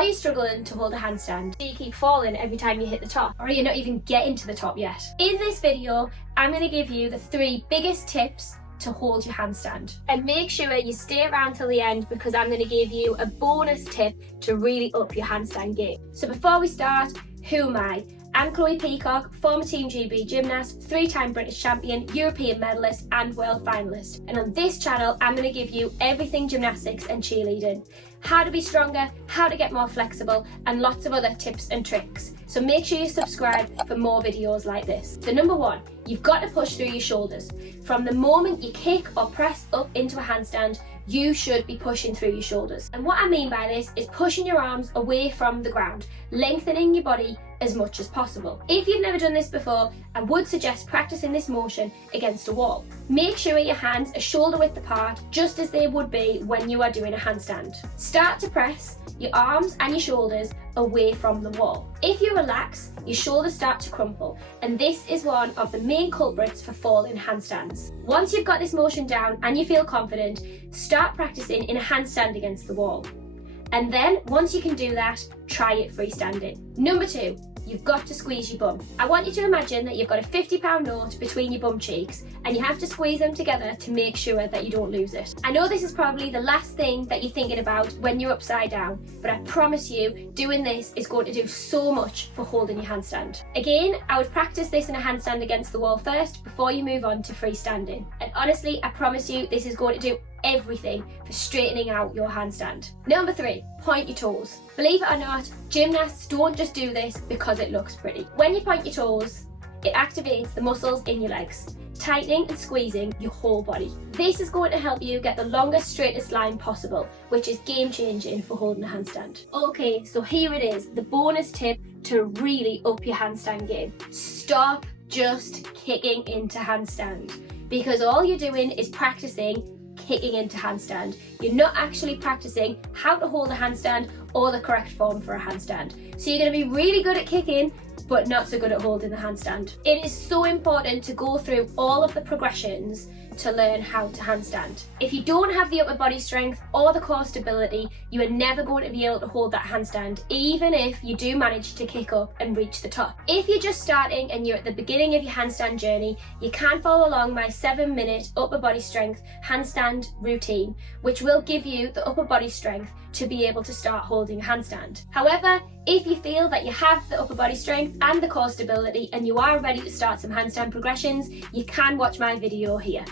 Are you struggling to hold a handstand? Do you keep falling every time you hit the top? Or are you not even getting to the top yet? In this video, I'm going to give you the 3 biggest tips to hold your handstand. And make sure you stay around till the end because I'm going to give you a bonus tip to really up your handstand game. So before we start, who am I? I'm Chloe Peacock, former Team GB gymnast, 3-time British champion, European medalist and world finalist. And on this channel, I'm going to give you everything gymnastics and cheerleading. How to be stronger, how to get more flexible, and lots of other tips and tricks. So make sure you subscribe for more videos like this. So number 1, you've got to push through your shoulders. From the moment you kick or press up into a handstand, you should be pushing through your shoulders. And what I mean by this is pushing your arms away from the ground, lengthening your body as much as possible. If you've never done this before, I would suggest practicing this motion against a wall. Make sure your hands are shoulder width apart, just as they would be when you are doing a handstand. Start to press your arms and your shoulders away from the wall. If you relax, your shoulders start to crumple, and this is one of the main culprits for falling handstands. Once you've got this motion down and you feel confident, start practicing in a handstand against the wall. And then, once you can do that, try it freestanding. Number 2, you've got to squeeze your bum. I want you to imagine that you've got a £50 note between your bum cheeks and you have to squeeze them together to make sure that you don't lose it. I know this is probably the last thing that you're thinking about when you're upside down, but I promise you, doing this is going to do so much for holding your handstand. Again, I would practice this in a handstand against the wall first before you move on to freestanding. And honestly, I promise you, this is going to do everything for straightening out your handstand. Number 3, point your toes. Believe it or not, gymnasts don't just do this because it looks pretty. When you point your toes, it activates the muscles in your legs, tightening and squeezing your whole body. This is going to help you get the longest, straightest line possible, which is game changing for holding a handstand. Okay, so here it is, the bonus tip to really up your handstand game. Stop just kicking into handstand, because all you're doing is practicing kicking into handstand. You're not actually practicing how to hold a handstand or the correct form for a handstand. So you're going to be really good at kicking, but not so good at holding the handstand. It is so important to go through all of the progressions to learn how to handstand. If you don't have the upper body strength or the core stability, you are never going to be able to hold that handstand, even if you do manage to kick up and reach the top. If you're just starting and you're at the beginning of your handstand journey, you can follow along my 7-minute upper body strength handstand routine, which will give you the upper body strength to be able to start holding a handstand. However, if you feel that you have the upper body strength and the core stability and you are ready to start some handstand progressions, you can watch my video here.